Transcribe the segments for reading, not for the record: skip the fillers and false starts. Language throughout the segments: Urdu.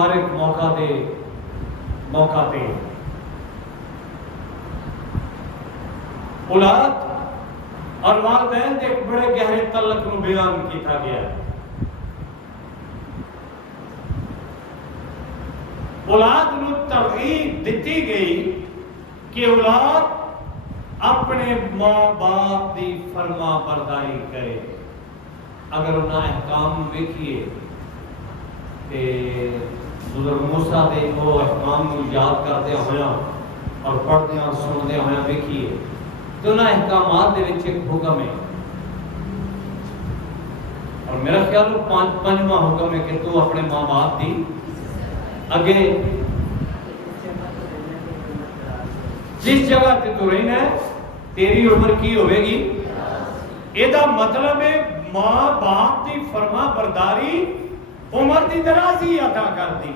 مبارک موقع دے اولاد اور والدین دے ایک بڑے گہرے تعلق نو بیان کیتا گیا ہے۔ اولاد نو ترغیب دیتی گئی کہ اولاد اپنے ماں باپ دی فرما برداری کرے۔ اگر انہاں احکام ویکھیے تے بزرگ موسیٰ دے وہ احکام نو یاد کرتے ہویا اور پڑھتے اور سنتے ہویا ویکھیے تو انہاں احکامات دے وچ ایک حکم ہے، اور میرا خیال پنجواں حکم ہے کہ تو اپنے ماں باپ دی اگے جس جگہ تے تو رہنا ہے تیری عمر کی ہوئے گی، ایدہ مطلب ہے ماں باپ دی فرما برداری عمر دی درازی عطا کر دی۔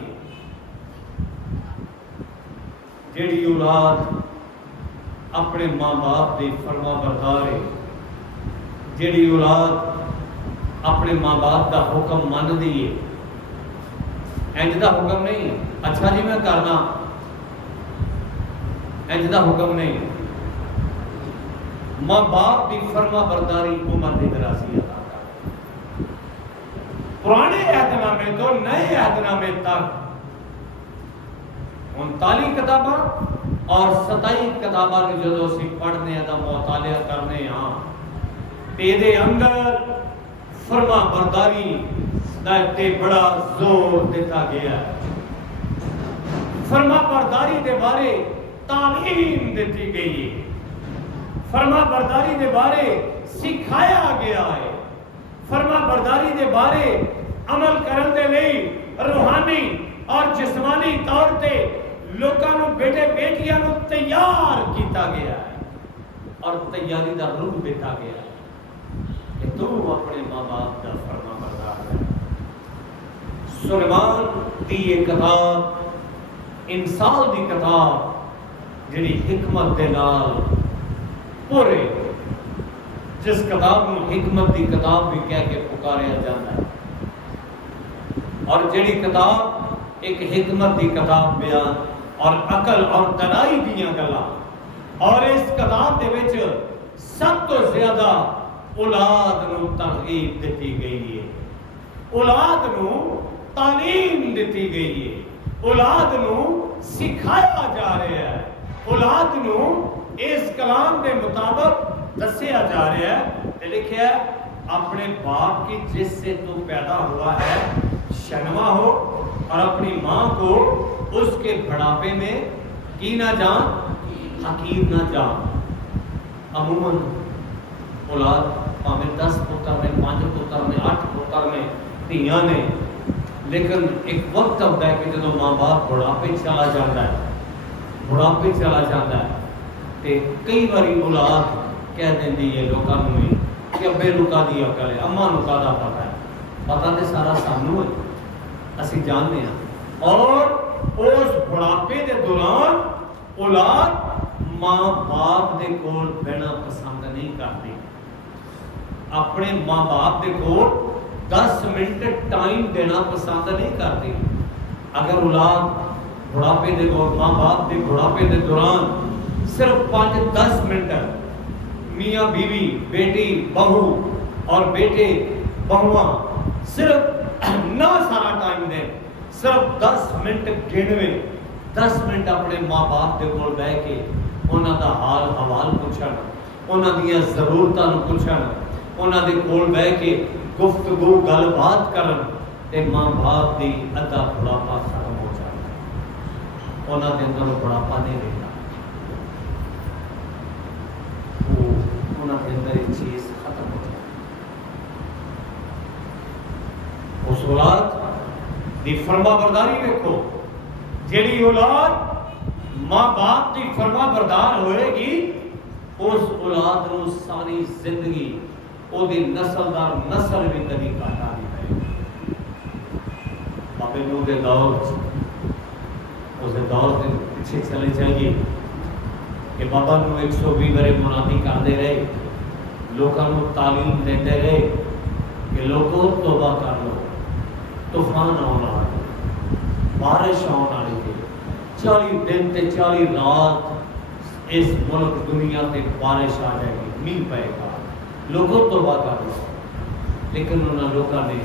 جیڑی اولاد اپنے ماں باپ دی فرما بردار ہے، جیڑی اولاد اپنے ماں باپ دا حکم مان دیئے، انج دا حکم نہیں اچھا جی میں کرنا، انج دا حکم نہیں، ماں باپ دی فرما برداری عمر دی درازی عطا کر۔ پرانے عہد نامے تو نئے عہد نامے تک 39 کتاباں اور 27 کتاباں نے جدو اسی پڑھنے دا مطالعہ کرنے ہاں تیرے اندر فرما برداری دا تے بڑا زور دیتا گیا ہے۔ فرما برداری دے بارے تعلیم دیتی گئی ہے، فرما برداری دے بارے سکھایا گیا ہے، فرما برداری دے بارے عمل کرن دے لئی روحانی اور جسمانی طور تے لوکاں نو بیٹے بیٹیاں نو تیار کیتا گیا ہے اور تیاری دا روح دیتا گیا ہے کہ تو اپنے ماں باپ دا فرما بردار ہے۔ سلیمان دی یہ کتاب انسان دی کتاب جڑی حکمت دے نال پورے، جس کتاب میں حکمت دی کتاب بھی کہہ کے پکاریا جاتا ہے، اور جڑی کتاب ایک حکمت دی کتاب بیان اور عقل اور دانائی دیاں گلاں، اور اس کتاب دے وچ سب تو زیادہ اولاد نو ترغیب دیتی گئی ہے، اولاد نو تعلیم دیتی گئی ہے، اولاد نو سکھایا جا رہا ہے، اولاد نو اس کلام دے مطابق دسیا جا رہا ہے کہ لکھیا ہے اپنے باپ کی جس سے تو پیدا ہوا ہے شنوا ہو، اور اپنی ماں کو اس کے بڑھاپے میں کی نہ جان، حقیر نہ جان۔ عموماً اولاد پاویں 10 پتر نے، 5 پتر نے، 8 پتر نے، دھیاں نے، لیکن ایک وقت ہوتا ہے کہ جب ماں باپ بڑھاپے چلا جاتا ہے تے کئی باری اولاد کہہ دیندی ہے لوکاں نوں کہ ابے نوں کادی عقل ہے، اماں نوں کادا پتہ ہے، پتہ تے سارا سانوں ہے، اسی جانتے ہیں۔ اور اس بڑھاپے دے دوران اولاد ماں باپ دے کول بہنا پسند نہیں کرتی، اپنے ماں باپ دے کول 10 منٹ ٹائم دینا پسند نہیں کرتی۔ اگر اولاد بڑھاپے دے ماں باپ دے بڑھاپے دے دوران صرف 5-10 منٹ میاں بیوی، بیٹی بہو اور بیٹے بہواں صرف نہ سارا ٹائم دیں، صرف 10 منٹ گنوے، 10 منٹ اپنے ماں باپ دے کول بیٹھ کے انہاں دا حال حوال پوچھن، انہاں دیاں ضرورتاں نوں پوچھن، انہاں دے کول بیٹھ کے گفتگو گل بات کرن تے ماں باپ دی ادا بڑھاپا ختم ہو جاتا، انہاں دے اندر بڑھاپا نہیں رہتا، انہاں دے اندر ایک چیز ختم ہو جاتی۔ اس اولاد دی فرما برداری دیکھو، جیڑی اولاد ماں باپ دی فرما بردار ہوئے گی اس اولاد نو ساری زندگی او دی نسل دار نسل بھی کدی کاٹا نہیں پائے گی۔ بابے نو دے دور اس دور دے پیچھے چلے جائیے کہ بابا نو 120 برے منادی کرتے رہے، لوگوں کو تعلیم دیتے رہے کہ لوگوں توبہ کر لو، طوفان آنا ہے۔ بارش آنے والی ہے، 40 دن تے 40 رات اس ملک دنیا تے بارش آ جائے گی، میل پائے گا، لوگوں توبہ کر لو۔ لیکن انہوں لوگوں نے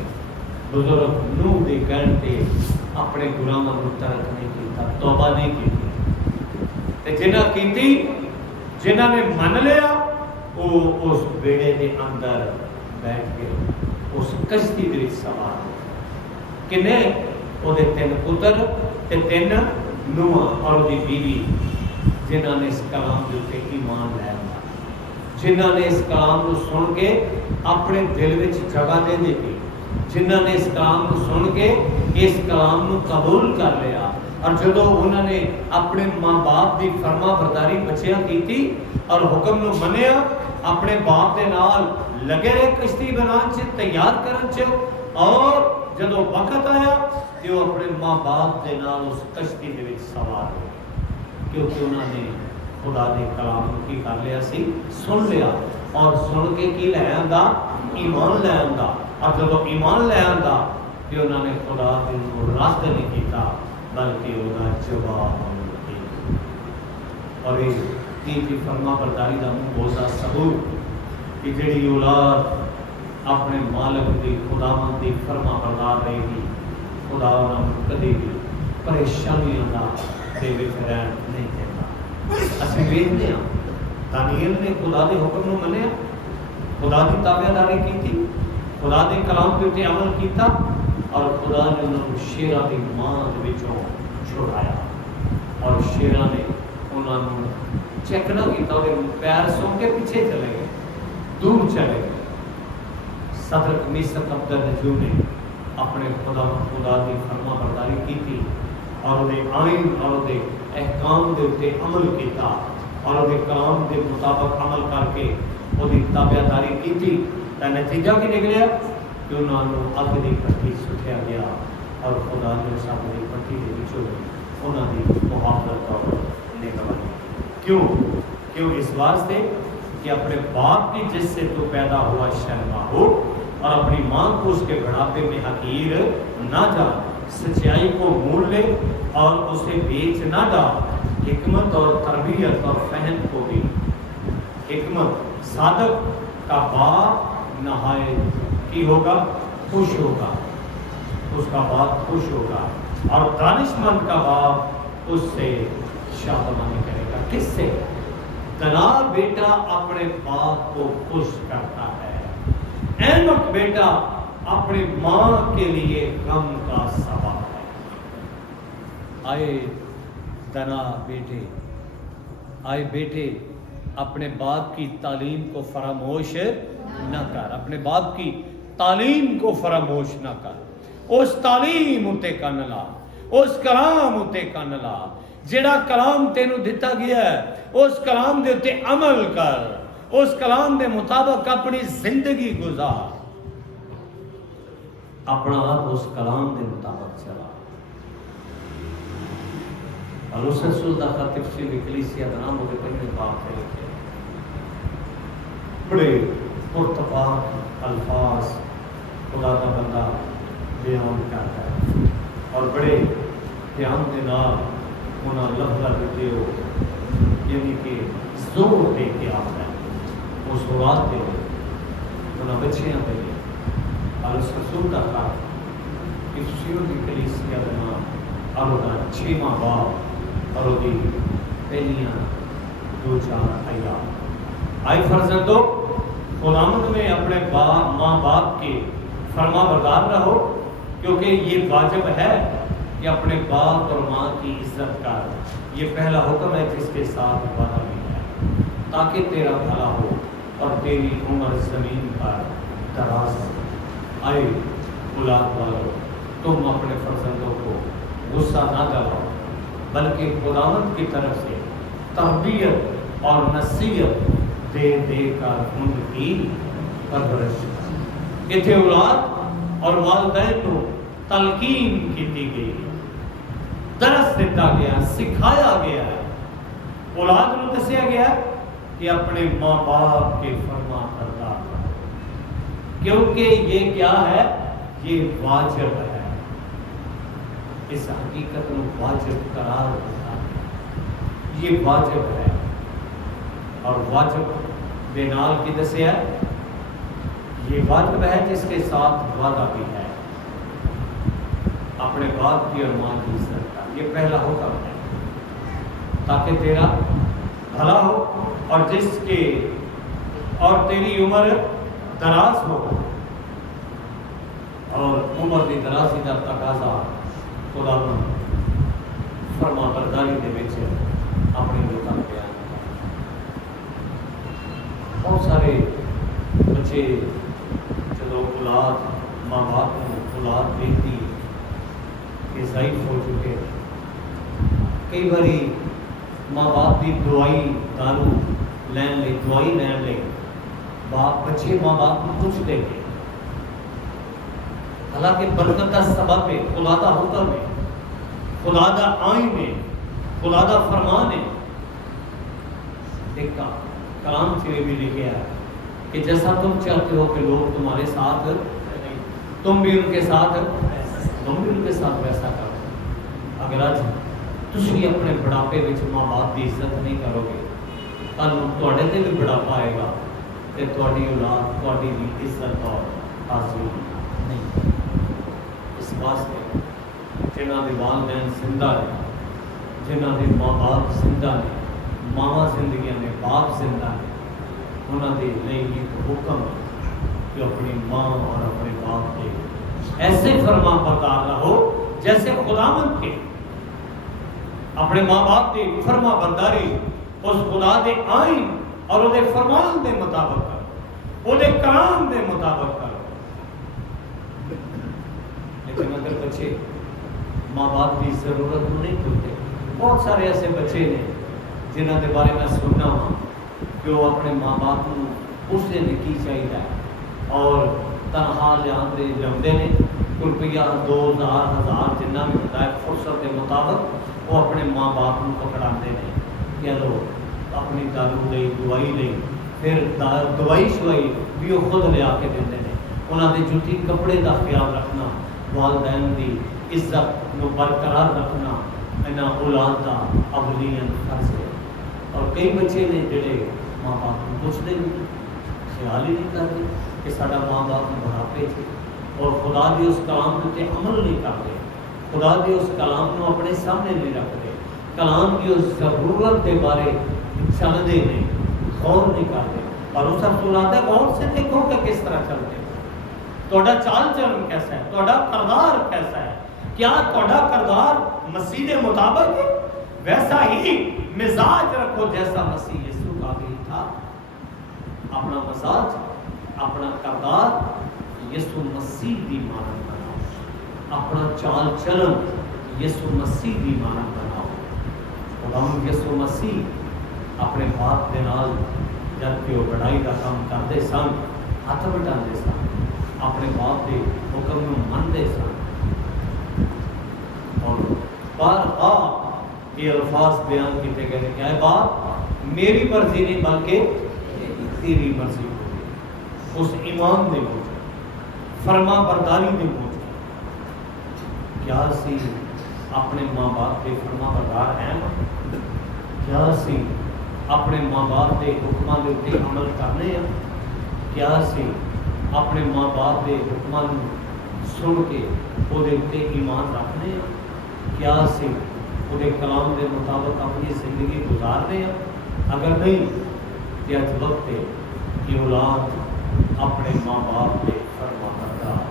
بزرگ نوح دے کہن تے اپنے گناہاں نوں ترک نہیں کیتا، توبہ نہیں کی، تے جنہاں کیتی، جنہاں نے من لیا وہ اس بیڑے دے اندر بیٹھ کے اس کشتی دے وچ سوار ہو کنے وہ 3 پتر تے 3 نوح اور وہ بیوی، جنہاں نے اس کلام دے اوپر ایمان لے آیا، جنہاں نے اس کلام کو سن کے اپنے دل وچ جگہ دے دی، جنہاں نے اس کلام کو سن کے اس کلام کو قبول کر لیا، اور جدو انہوں نے اپنے ماں باپ دی فرما برداری بچیاں کیتی اور حکم نو منیا، اپنے باپ دے نال لگے رہے کشتی بنان سے تیار کرن سے، اور جدو وقت آیا کہ وہ اپنے ماں باپ دے نال اس کشتی دے وچ سوار ہو، کیونکہ انہوں نے خدا دے کلام کی کر لیا سی، سن لیا، اور سن کے کی لے آندا، ایمان لے آندا، اور جب ایمان لے آندا کہ انہوں نے خدا دے نوں رد نہیں کیتا بلکہ انہوں نے جواب دیا۔ اور یہ فرما برداری دا موزہ ثبوت کہ جڑی اولاد اپنے مالک دی خداوند دی فرما بردار رہے گی، خدا انہاں نوں کدی بھی پریشانیاں دا دے وچ رہن نہیں دیندا۔ اسی ویکھدے ہاں دانیل نے خدا دے حکم نوں منیا، خدا دی تابعداری کیتی، خدا دے کلام کے اوپر عمل کیتا، اور خدا نے انہوں کو شیراں دی ماں دے وچوں چھڑایا، اور شیراں نے انہوں نے چیک نہ کیتا، اور پیر سو کے پیچھے چلے گئے، دور چلے گئے۔ صدرک میثاق عبدالنجو نے اپنے خدا دی فرما برداری کیتی، اور انہیں آئین اور انہیں احکام دے اوپر عمل کیتا، اور انہیں کلام دے مطابق عمل کر کے انہیں تابعداری کیتی، تا نتیجہ کی نکلیا کہ انہوں نے اگ دی پٹی سٹیا گیا، اور خدا نے اس اگ دی پٹی دے وچوں انہوں نے محافظت اور نگہبانی۔ کیوں اس واسطے کہ اپنے باپ کی جس سے تو پیدا ہوا شرما ہو، اور اپنی ماں کو اس کے بڑھاپے میں حقیر نہ جا، سچائی کو مول لے اور اسے بیچ نہ ڈال، حکمت اور تربیت اور فہم کو بھی۔ حکمت صادق کا باپ نہایت کی ہوگا، خوش ہوگا، اس کا باپ خوش ہوگا، اور دانش مند کا باپ اس سے شادمانی کرے گا۔ کس سے؟ دنا بیٹا اپنے باپ کو خوش کرتا ہے، احمق بیٹا اپنی ماں کے لیے غم کا سبب ہے۔ آئے دنا بیٹے، آئے بیٹے اپنے باپ کی تعلیم کو فراموش نہ کر، اپنے باپ کی تعلیم کو فراموش نہ کر، اس تعلیم اتے کن لا، اس کلام اتے کن لا، جڑا کلام تینوں دیتا گیا ہے اس کلام دے اتے عمل کر، اس کلام دے مطابق اپنی زندگی گزار، اپنا آپ اس کلام دے مطابق چلا۔ اور اس رسول دا خط تفسیر کلیسیا دا نام ہوگے پہلے باپ سے لکھے، بڑے پرتپاک الفاظ خدا کا بندہ بیان کرتا ہے، اور بڑے دھیان دے نال انہاں لفظ دیتے ہو، یعنی کہ زور دے کے آتا ہے، اس رات دے انہاں بچیاں دے، اور اس رسول کا خط تفسیر کلیسیا دا نام، اور انہاں 6واں باب اور وہ پہلیاں 2-4 آیات۔ آئی فرزندو، خداوند میں اپنے ماں باپ کے فرما بردار رہو، کیونکہ یہ واجب ہے کہ اپنے باپ اور ماں کی عزت کر، یہ پہلا حکم ہے جس کے ساتھ وعدہ بھی ہے، تاکہ تیرا بھلا ہو اور تیری عمر زمین پر دراز ہو۔ آئے اولاد والو، تم اپنے فرزندوں کو غصہ نہ دلاؤ، بلکہ خداوند کی طرف سے تربیت اور نصیحت دے دے کر ان کی پرورش کرو۔ اتنے اولاد اور والدین کو تلقین کی گئی، درس دیتا گیا، سکھایا گیا ہے، اولاد کو دسیا گیا کہ اپنے ماں باپ کے فرما بردار رہو، کیونکہ یہ کیا ہے؟ یہ واجب ہے۔ اس حقیقت کو واجب قرار دیتا ہے. یہ واجب ہے. اور واجب دے نال کی دسیا یہ واجب ہے جس کے ساتھ وعدہ بھی ہے اپنے باپ کی اور ماں کی عزت کا. یہ پہلا حکم ہے تاکہ تیرا بھلا ہو اور جس کے اور تیری عمر دراز ہو. اور عمر کی درازی کا تقاضا خدا فرما برداری دے وچ اپنے لوگوں کو بیان کرتا. بہت سارے بچے جب اولاد ماں باپ کو اولاد دیتی کہ ضعیف ہو چکے. کئی باری ماں باپ کی دوائی دارو لین لے باپ بچے ماں باپ کو کچھ دیں گے. حالانکہ برکت کا سبب ہے خدا کا حکم ہے, خدا کا آئین ہے, خدا کا فرمان ہے. دیکھا کلام سے بھی لکھا ہے کہ جیسا تم چاہتے ہو کہ لوگ تمہارے ساتھ تم بھی ان کے ساتھ ویسا کرو. اگر آج تھی اپنے بڑھاپے میں ماں باپ کی عزت نہیں کرو گے کل تھوڑے سے بھی بڑھاپا آئے گا کہ تھوڑی اولاد تھوڑی بھی عزت اور حاصل نہیں. اس واسطے جنہوں کے والدین زندہ نے, جنہوں کے ماں باپ زندہ نے, ماواں زندگیاں نے, باپ زندہ نے, انہوں کے لیے ایک حکم ہے کہ اپنی ماں اور اپنے باپ کے ایسے فرما بردار رہو جیسے خداوند کے اپنے ماں باپ کی فرما برداری اس خدا دے آئین اور وہ فرمان دے مطابق کرو, وہ کلام دے مطابق کرو. لیکن اگر بچے ماں باپ کی ضرورت نہیں کرتے, بہت سارے ایسے بچے نے جنہوں کے بارے میں سننا ہوں کہ وہ اپنے ماں باپ کو پوچھتے ہیں کی چاہیے اور تنخواہ لے روپیہ 2000 جنہ بھی ہوتا ہے فرصت کے مطابق وہ اپنے ماں باپ کو پکڑاتے ہیں کہ لو اپنی دارو لئی دوائی لئی, پھر دوائی شوائی بھی وہ خود لیا کے دیتے ہیں. انہوں نے جوتی کپڑے کا خیال رکھنا, والدین کی عزت کو برقرار رکھنا انہاں اولاد کا اولین فرض ہے. اور کئی بچے نے جڑے ماں باپ کو پوچھتے نہیں, خیال ہی نہیں کرتے کہ سارا ماں باپ بڑھاپے تھے اور خدا بھی اس کلام کے عمل نہیں کرتے, خدا بھی اس کلام کو اپنے سامنے نہیں رکھتے, کلام کی اس ضرورت کے بارے چلتے نہیں, غور نہیں کرتے. اور اس سناتا ہے غور سے دیکھو کہ کس طرح چلتے, تھوڑا چال چلن کیسا ہے, تھوڑا کردار کیسا ہے, کیا تھوڑا کردار مسیح کے مطابق ہے, ویسا ہی مزاج رکھو جیسا مسیح یسوع کا بھی تھا. اپنا مزاج اپنا کردار یسوع مسیح دی مانند بناؤ, اپنا چال چلن یسوع مسیح دی مانند بناؤ. خداوند یسوع مسیح اپنے باپ دے نال جب کہ وہ بڑائی کا کام کرتے سن, ہاتھ بٹاتے سن, اپنے باپ کے حکم کو منتے سن. اور بار یہ الفاظ بیان کیتے گئے کہ اے باپ میری مرضی نہیں بلکہ تیری مرضی ہو. اس ایمان دے موجود فرما برداری دے موجود کیا سی اپنے ماں باپ کے فرما بردار ہیں, کیا سی اپنے ماں باپ کے حکماں دے اوپر عمل کرنے ہیں, کیا سی اپنے ماں باپ کے حکماں سن کے وہ دے اوپر ایمان رکھنے ہیں, کیا سی وہ کلام کے مطابق اپنی زندگی گزارنے ہیں. اگر نہیں تو اج وقت ہے کہ اولاد اپنے ماں باپ کے فرما بردار,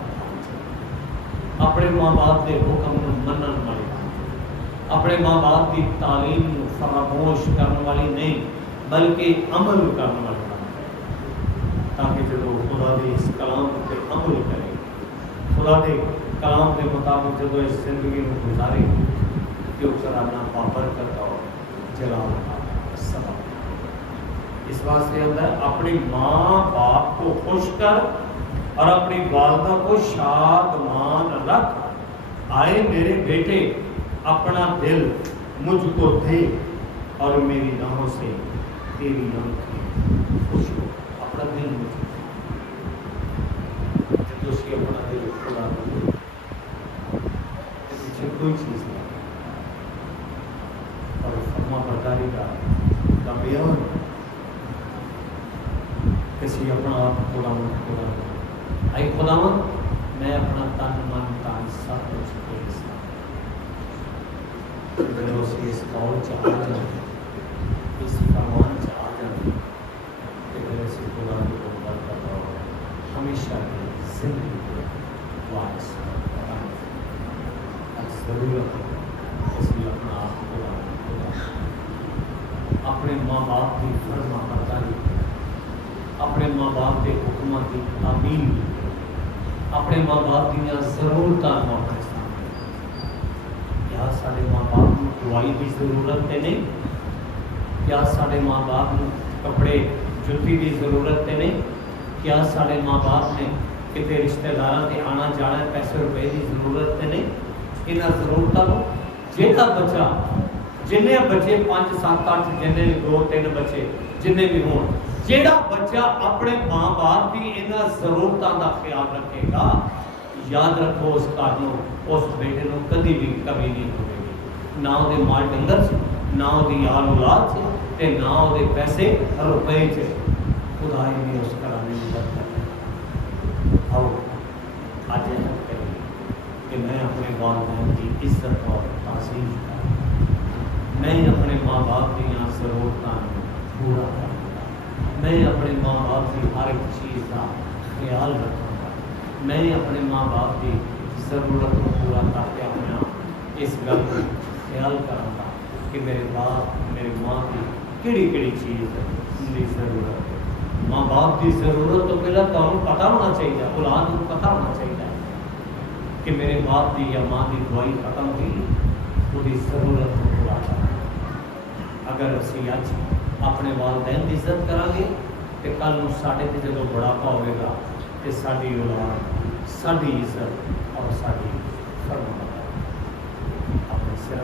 اپنے ماں باپ کے حکم کو منن والی, اپنے ماں باپ کی تعلیم کو فراموش کرنے والی نہیں بلکہ عمل کرنے والی, تاکہ جب خدا کے اس کلام پہ عمل کرے, خدا کے کلام کے مطابق جب اس زندگی میں گزارے کہ اس طرح نہ بابرکت اور جلال کا سبب. اس واسطے ہوتا ہے اپنی ماں باپ کو خوش کر اور اپنی والدہ کو شادمان رکھ. آئے میرے بیٹے اپنا دل مجھ کو دے اور میری ناموں سے تیری آنکھیں خوش ہو. اپنا دل مجھ کو جب اپنا دل خدا کوئی چیز نہیں. اور فرما برداری کا بیان کسی اپنا آپ خداوند اے خداوند میں اپنا تن من تن سب کچھ پیش کروں اس قول چ آ جائیں اس فرمان چ آ جائیں کہ میرے سے خدا کو برکت اور ہمیشہ کی زندگی کے وارث ضرورت ہے. اس لیے اپنا آپ خدا اپنے ماں باپ کی فرما برداری اپنے ماں باپ کے حکمت کی تعمیل اپنے ماں باپ کی ضرورتوں کو اپنے سامنے. کیا سارے ماں باپ کو دوائی کی ضرورت ہے نہیں؟ کیا سارے ماں باپ کو کپڑے جتی کی ضرورت ہے نہیں؟ کیا سارے ماں باپ نے کتنے رشتہ داروں کے آنا جانا پیسے روپے کی ضرورت ہے نہیں؟ یہاں ضرورتوں کو جہاں بچہ جننے بچے 5 7 8 جننے 2 3 بچے جننے بھی ہون جہاں بچہ اپنے ماں باپ کی یہاں ضرورتوں کا خیال رکھے گا یاد رکھو اس گھر اس بیٹے کو کبھی بھی کمی نہیں ہوئے گی. نہ وہ مال ڈنگر سے نہ وہ آل اولاد سے نہ وہ پیسے روپے سے. خدا نے اس گھر میں مدد کر آؤ آج کریے کہ میں اپنے والدین کی عزت اور تعظیم کروں. میں اپنے ماں باپ کی ضرورتوں پورا کروں گا. میں اپنے ماں باپ کی ہر ایک چیز کا خیال رکھوں گا. میں اپنے ماں باپ کی ضرورت کو پورا کر کے اپنے آپ اس گل کو خیال کروں گا کہ میرے باپ میری ماں کی کہڑی کہڑی چیز کی ضرورت ہے. ماں باپ کی ضرورت تو پہلے تو پتہ ہونا چاہیے, اولاد کو پتہ ہونا چاہیے کہ میرے باپ کی یا ماں کی دوائی ختم ہوئی وہ ضرورت کو پورا کرنا. اگر اسی اج اپنے والدین کی عزت کریں گے تو کل ساڈے تے جدوں بڑھاپا ہوئے گا تو ساری اولاد ساری عزت اور ساری فرما اپنے سر